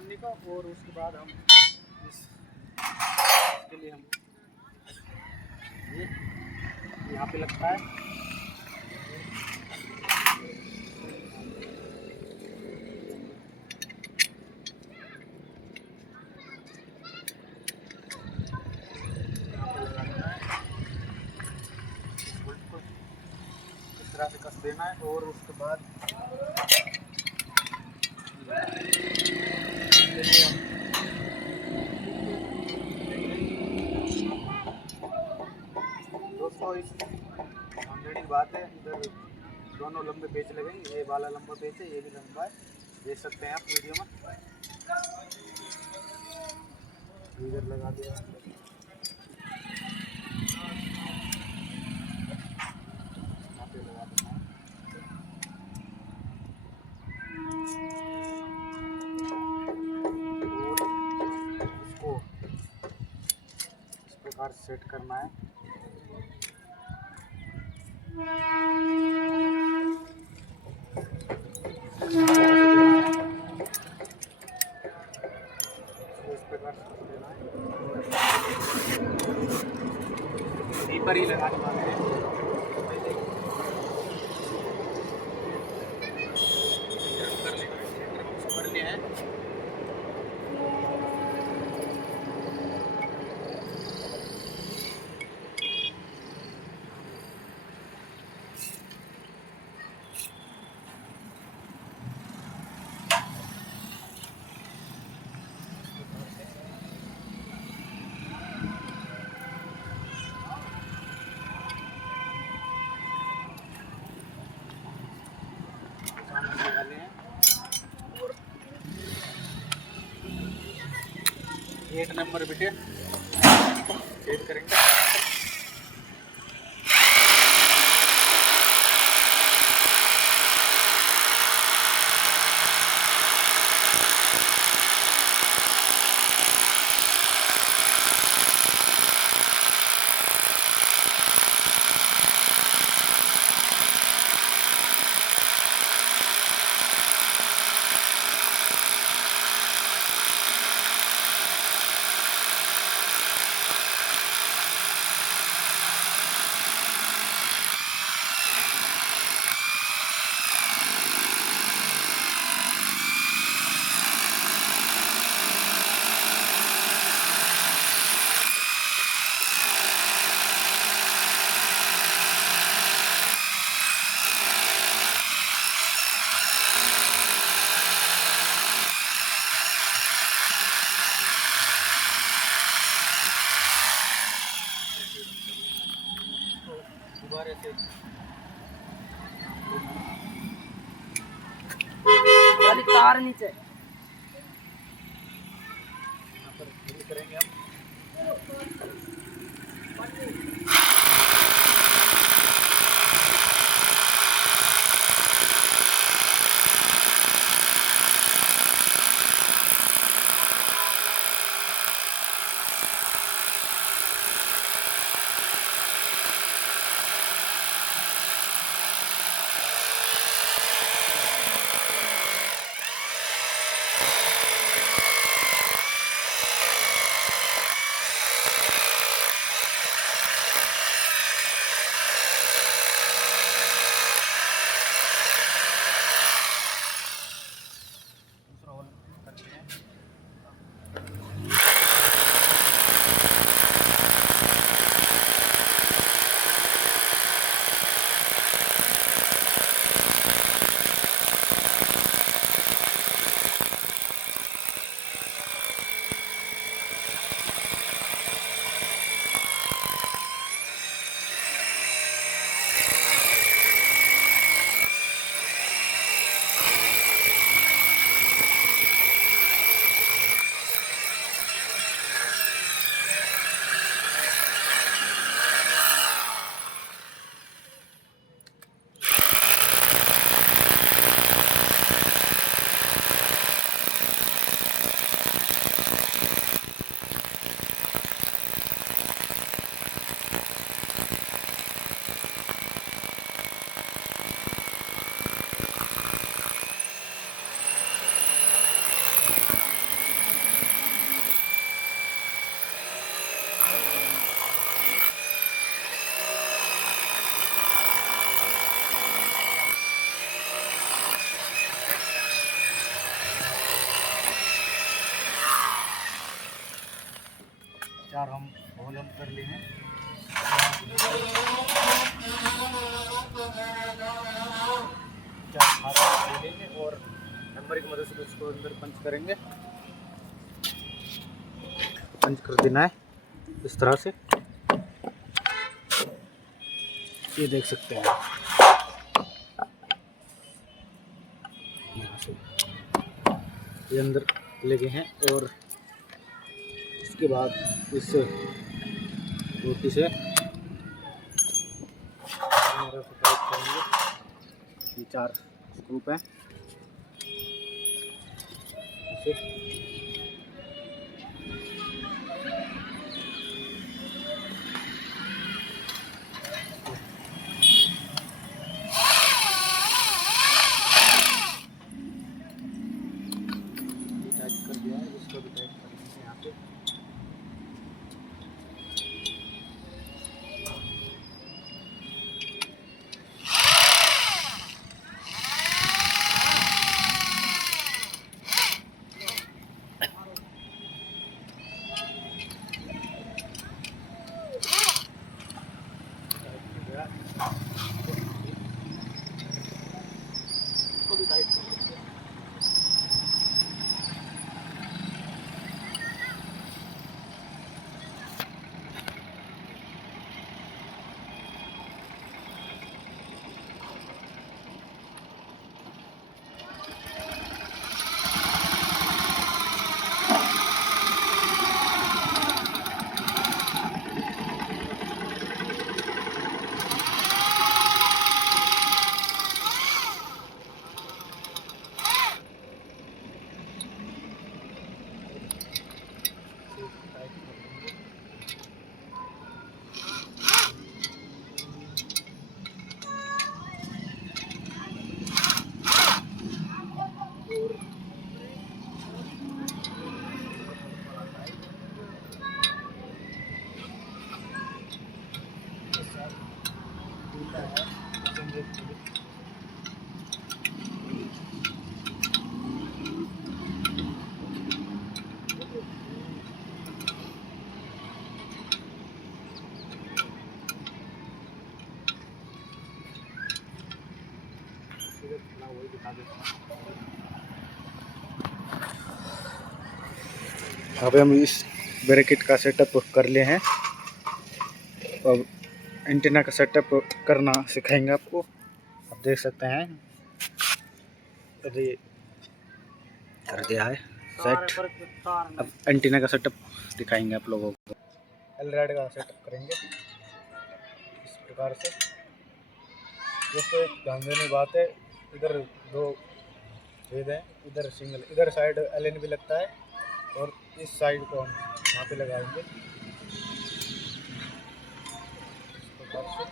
पन्नी को, और उसके बाद हम इसके लिए हम ये यहाँ पे लगता है। इस तरह से कस देना है, और उसके बाद दोस्तों इस ऑलरेडी बात है, इधर दोनों लंबे पेच लगेंगे, ये वाला लंबा पेच है, ये भी लंबा है, देख सकते हैं आप वीडियो में। इधर लगा दिया, यहाँ पे लगा देना है। और इसको इस प्रकार सेट करना है। इस प्रकार से देना है, पर ही लगाने वाले हैं। कर लिया है। वाले हैं और 1 नंबर बिटे सेट करेंगे। दोबारा से वाली तार नीचे यहाँ पर फिल करेंगे हम। बंद कर लिए हैं। चार खाता ले लेंगे और नंबर की मदद से उसको अंदर पंच करेंगे। पंच कर देना है इस तरह से, ये देख सकते हैं यहाँ से ये अंदर ले गए हैं। और इसके बाद इस रोटी से टाइट करेंगे। ये 4 स्क्रू हैं इसे टाइट कर दिया है। इसको भी टाइट कर देंगे यहाँ पे। इसको भी टाइट कर देंगे। वही दिखा देता हूँ। यहाँ पे हम इस ब्रैकेट का सेटअप कर लिए हैं। अब एंटीना का सेटअप करना सिखाएंगे आपको। आप देख सकते हैं ये कर दिया है सेट। अब एंटीना का सेटअप दिखाएंगे आप लोगों को। एलरेड का सेटअप करेंगे इस प्रकार से। दोस्तों एक ध्यान देने की बात है, इधर 2 छेद हैं, इधर सिंगल, इधर साइड एलएन भी लगता है और इस साइड को हम यहाँ पे लगाएंगे इस प्रकार से।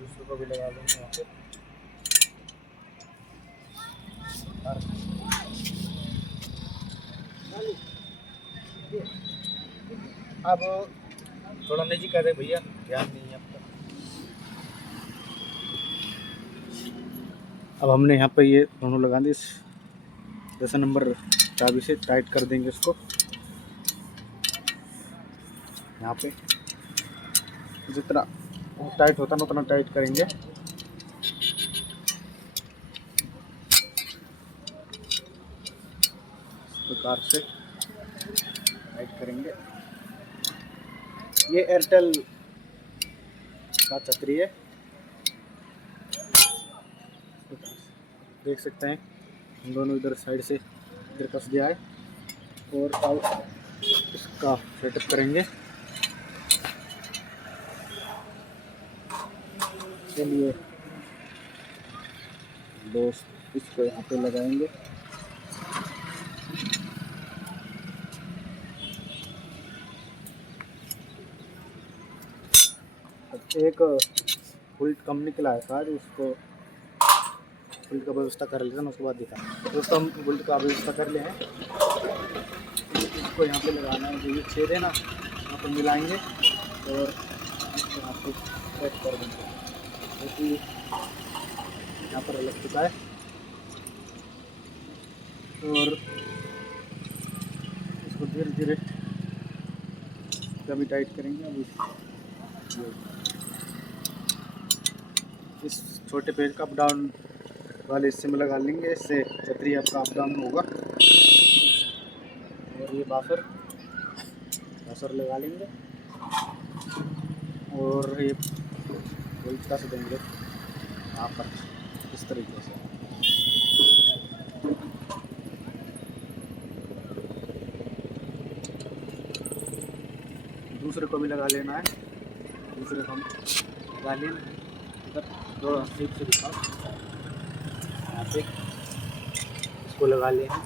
दूसरे को भी लगा देंगे यहाँ पे। अब थोड़ा निजी कर रहे भैया, ध्यान नहीं है आपका। अब हमने यहाँ पे ये दोनों लगा दी। 10 नंबर चाबी से टाइट कर देंगे इसको। यहाँ पे जितना टाइट होता है उतना टाइट करेंगे। इस प्रकार से टाइट करेंगे। ये एयरटेल का छतरी है, देख सकते हैं। हम दोनों इधर साइड से इधर कस दिया है और अब इसका सेटअप करेंगे। चलिए दोस्त इसको यहाँ पे लगाएंगे। एक बोल्ट कम निकला है शायद, उसको बोल्ट का व्यवस्था कर लेते हैं, उसके बाद दिखा। दोस्तों हम बोल्ट का व्यवस्था कर ले हैं। इसको यहाँ पे लगाना है, जो ये छेद है ना यहाँ पर मिलाएंगे और इसको यहाँ पे सेट कर देंगे, क्योंकि यहाँ पर लग चुका है। और इसको धीरे धीरे कभी टाइट करेंगे। अब इस छोटे पेज का अप डाउन वाले हिस्से में लगा लेंगे, इससे छतरी आपका अप डाउन होगा। और ये बाफर लगा लेंगे और ये बोल्ट से देंगे यहाँ पर इस तरीके से। दूसरे को भी लगा लेना है, दूसरे को हम लगा लेना है। इधर दो स्लिप से दिखाओ, यहाँ पे इसको लगा लेना,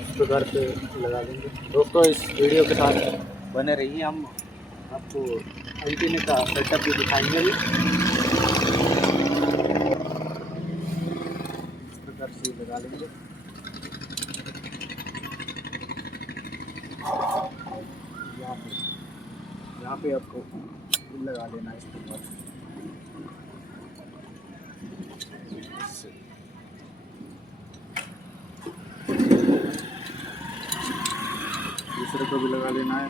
इस प्रकार से लगा लेंगे। दोस्तों इस वीडियो के साथ बने रहिए, हम आपको एंटीना का सेटअप भी दिखाएंगे भी। इस प्रकार से लगा लेंगे। यहाँ पे आपको लगा लेना है इस प्रकार से। दूसरे को भी लगा लेना है।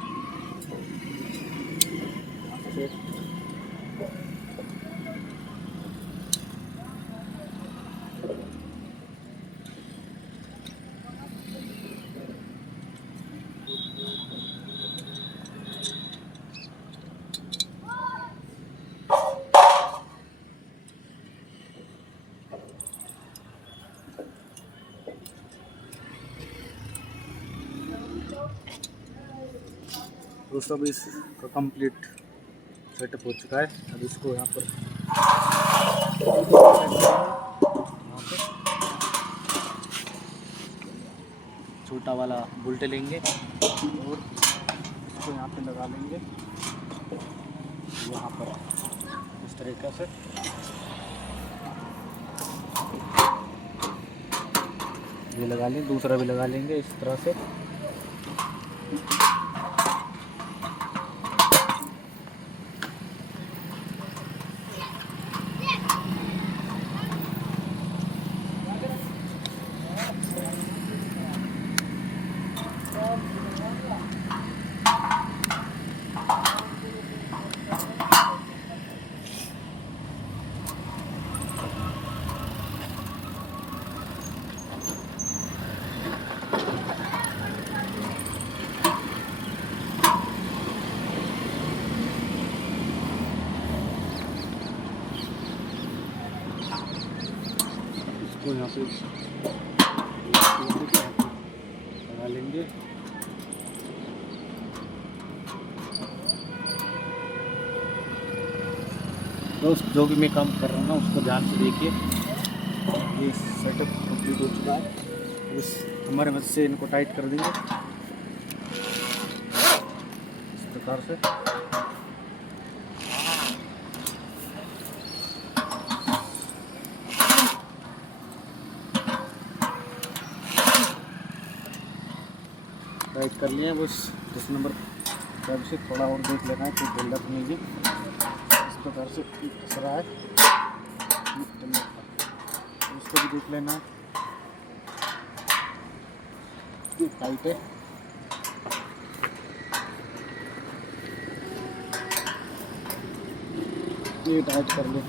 दोस्तों अभी इसका कंप्लीट सेटअप हो चुका है। अब इसको यहाँ पर छोटा वाला बोल्ट लेंगे और इसको यहाँ पे लगा लेंगे यहाँ पर इस तरीके से। ये लगा लें, दूसरा भी लगा लेंगे इस तरह से। इसको यहाँ पे लगा लेंगे। दोस्त जो भी मैं काम कर रहा हूँ ना उसको ध्यान से देखिए। ये सेटअप कंप्लीट हो चुका है। इस हमारे मदद से इनको टाइट कर देंगे इस प्रकार से। टाइट कर लिए बस 10 नंबर कैब से थोड़ा और देख लेना है, कोई बिल्डअप नहीं है। इस प्रकार से फंस रहा है, इसको भी देख लेना है, ये टाइट है। ये टाइट कर ले।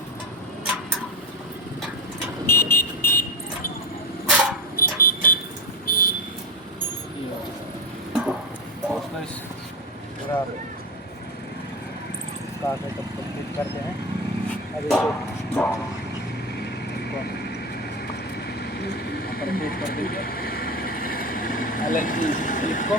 इसका सेटअप कंप्लीट करते हैं। अब इसको यहाँ पर फिट कर दीजिए एलन की स्लिप को।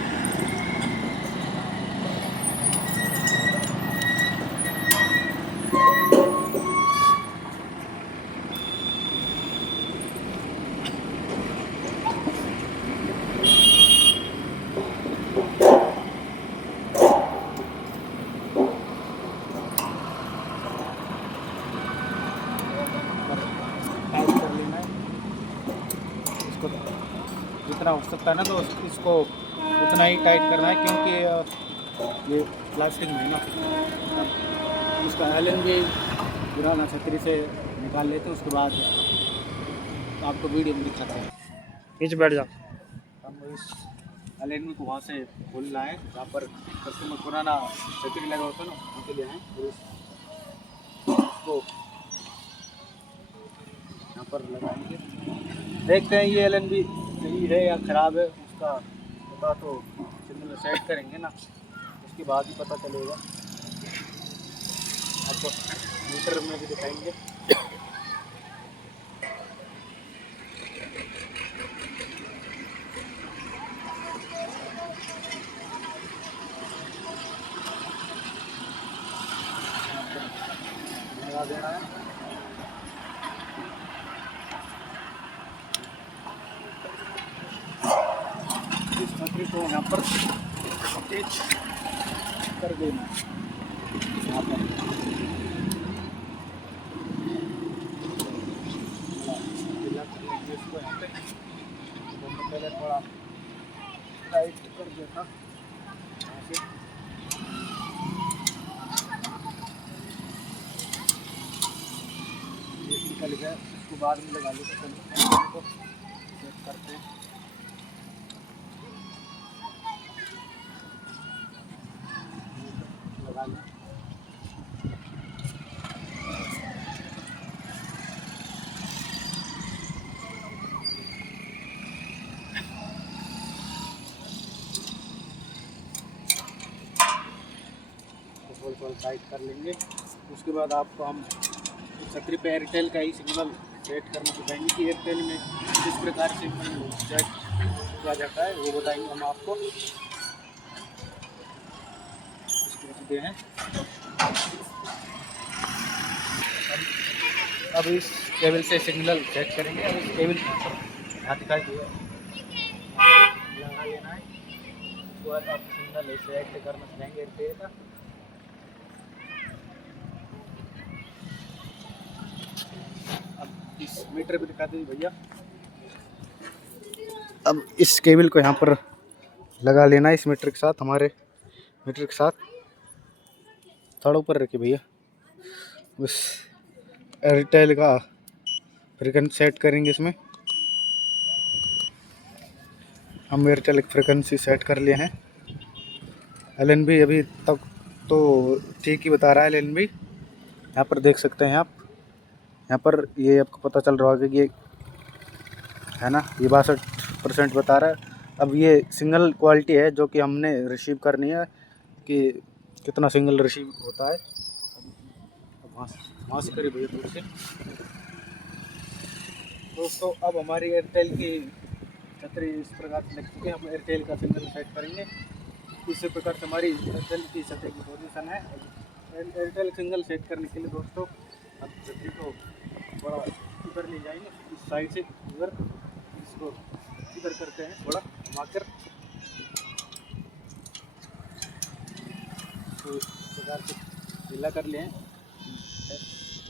जितना हो सकता है ना तो इसको उतना ही टाइट करना है, क्योंकि ये प्लास्टिक में है ना, इसका एलन भी गिराना छतरी से निकाल लेते हैं, उसके बाद आपको वीडियो में दिखाते हैं। नीचे बैठ जा। हम इस एलन को वहाँ से खोल लाए जहाँ पर कस्टमर पुराना छतरी लगा होता है ना, वहाँ के लिए आए और इसको यहाँ पर लगाएंगे। देखते हैं ये एलन भी सही है या ख़राब है, उसका पता तो सिग्नल सेट करेंगे ना, उसके बाद ही पता चलेगा। आपको मीटर में भी दिखाएंगे। लगा देना है। इस छतरी को यहाँ पर स्टिच कर देना है। यहाँ पर ढीला कर लेंगे इसको यहाँ पे। तो मैं पहले थोड़ा टाइट कर देता यहाँ से। ये निकल गया, उसको बाद में लगा लेते हैं, को चेक करते हैं। लगा लें। थोड़ा टाइट कर लेंगे। उसके बाद आपको हम छतरी पे एयरटेल का ही सिग्नल सेट करना सिखाएंगे कि एयरटेल में किस प्रकार से सिग्नल सेट किया जाता है, वो बताएंगे हम आपको। इसको रख दे हैं। अब इस केबल से सिग्नल सेट करेंगे। अब इस केबल हाथ दिखाई दिया लगा लेना है। उसके बाद आप सिग्नल सेट करना सिखाएंगे एयरटेल का। अब इस मीटर पे दिखा दीजिए भैया। अब इस केबल को यहाँ पर लगा लेना है इस मीटर के साथ, हमारे मीटर के साथ। थोड़ा ऊपर रखिए भैया। उस एयरटेल का फ्रीक्वेंसी सेट करेंगे इसमें। हम एयरटेल की फ्रीक्वेंसी सेट कर लिए हैं। एलन भी अभी तक तो ठीक ही बता रहा है। एलन भी यहाँ पर देख सकते हैं आप, यहाँ पर ये आपको पता चल रहा होगा कि ये है ना, ये 62% बता रहा है। अब ये सिंगल क्वालिटी है जो कि हमने रिसीव करनी है कि कितना सिंगल रिसीव होता है। अब वहाँ से करिए भैया दूर से। दोस्तों अब हमारी एयरटेल की छतरी इस प्रकार से लग चुकी है। हम एयरटेल का सिग्नल सेट करेंगे। इसी प्रकार से हमारी एयरटेल की छतरी की पोजीशन है। एयरटेल सिग्नल सेट करने के लिए दोस्तों हम छतरी को थोड़ा इधर ले जाएंगे, इस साइड से इधर, इसको इधर करते हैं थोड़ा घुमाकर। तो इस प्रकार से ढीला कर लें,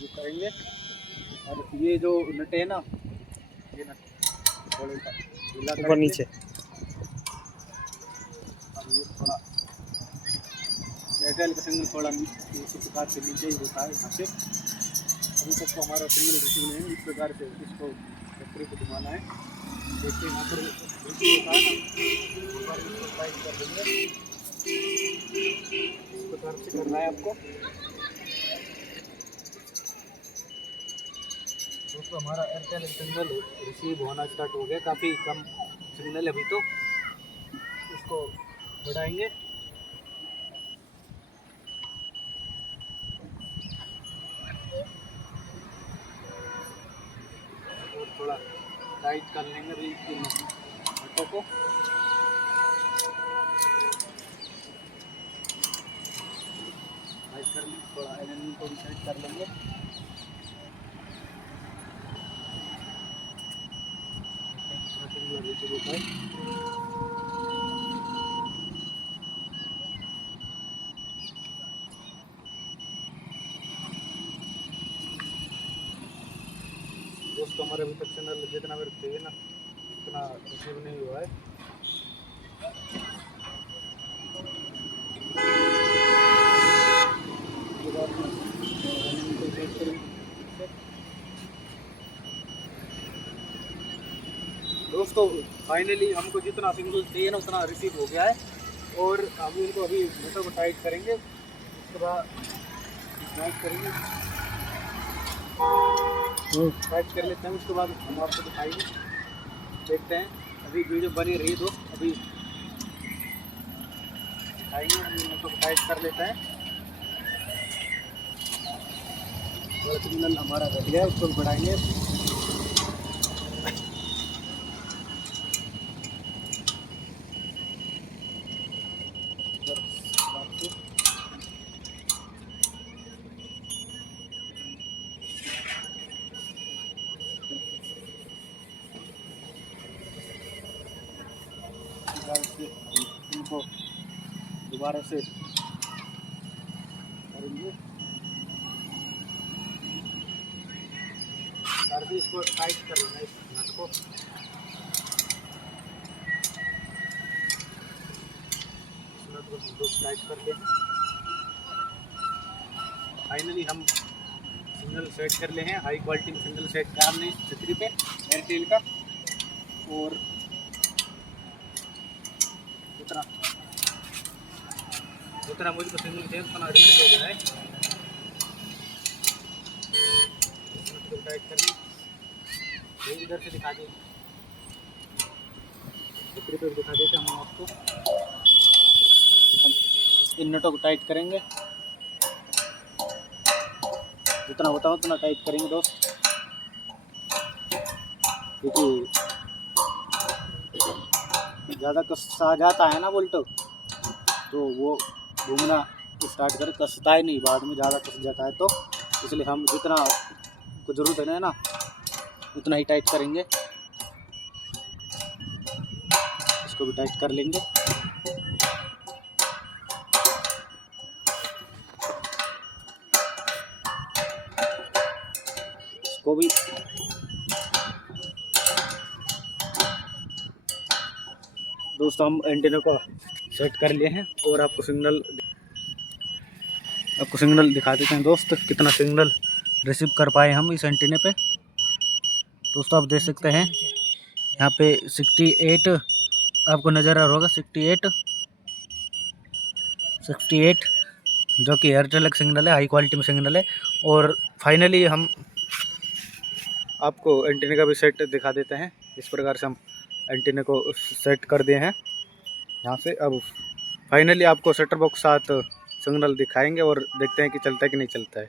ये करेंगे। और ये जो नट है ना, ये नट थोड़ा ढीला ऊपर नीचे। अब ये थोड़ा एयरटेल का सिग्नल थोड़ा इसी प्रकार से नीचे ही होता है यहाँ से। अभी तक तो हमारा सिग्नल रिसीव नहीं है। इस प्रकार से इसको छतरी को घुमाना है। देखिए यहाँ पर होता है ना, इसको टाइट कर देंगे। इस प्रकार से करना है आपको। दोस्तों हमारा एयरटेल सिग्नल रिसीव होना स्टार्ट हो गया। काफ़ी कम सिग्नल है अभी तो, इसको बढ़ाएंगे। और थोड़ा टाइट कर लेंगे अभी इन नटों को। टाइट कर लेंगे, थोड़ा एलन को भी टाइट कर लेंगे। दोस्तों हमारे अभी तक चैनल जितना मेरे चाहिए ना उतना हाँ रिसीव नहीं हुआ है। दोस्तों फाइनली हमको जितना सिंगल चाहिए ना उतना रिसीव हो गया है, और हम इनको अभी मोटर को टाइट करेंगे, उसके बाद टाइट करेंगे, टाइट कर लेते हैं, उसके बाद हम आपको दिखाएंगे। देखते हैं, अभी वीडियो बनी रही दोस्त, अभी दिखाएंगे। हम मोटर को टाइट कर लेते हैं। सिग्नल हमारा घट गया है, उसको बढ़ाएंगे। इनको दोबारा से करेंगे, करके इसको टाइट कर लेना, इस नट को। इस नट को टाइट कर लें। फाइनली हम सिग्नल सेट कर ले हैं, हाई क्वालिटी में सिग्नल सेट किया हमने इस छतरी पे एयरटेल का। और जितना मुझको सिग्नल चाहिए उतना रिसीव हो गया है। टाइट करिए, इधर से दिखा दें, छतरी पे दिखा देते हम आपको। हम इन नटों को टाइट करेंगे, जितना होता है उतना टाइट करेंगे दोस्त, क्योंकि ज़्यादा कस आ जाता है ना बोल्ट, तो वो घूमना स्टार्ट कर कसता ही नहीं, बाद में ज़्यादा कस जाता है, तो इसलिए हम जितना को ज़रूरत है ना उतना ही टाइट करेंगे। इसको भी टाइट कर लेंगे। इसको भी दोस्तों हम एंटीना को सेट कर लिए हैं, और आपको सिग्नल दिखा देते हैं दोस्त, कितना सिग्नल रिसीव कर पाए हम इस एंटीने पे। दोस्तों आप देख सकते हैं यहाँ पे 68 आपको नज़र आ रहा होगा, 68 जो कि एयरटेल का सिग्नल है, हाई क्वालिटी में सिग्नल है। और फाइनली हम आपको एंटीने का भी सेट दिखा देते हैं। इस प्रकार से हम एंटीने को सेट कर दिए हैं यहाँ से। अब फाइनली आपको सेटर बॉक्स साथ सिग्नल दिखाएंगे और देखते हैं कि चलता है कि नहीं चलता है।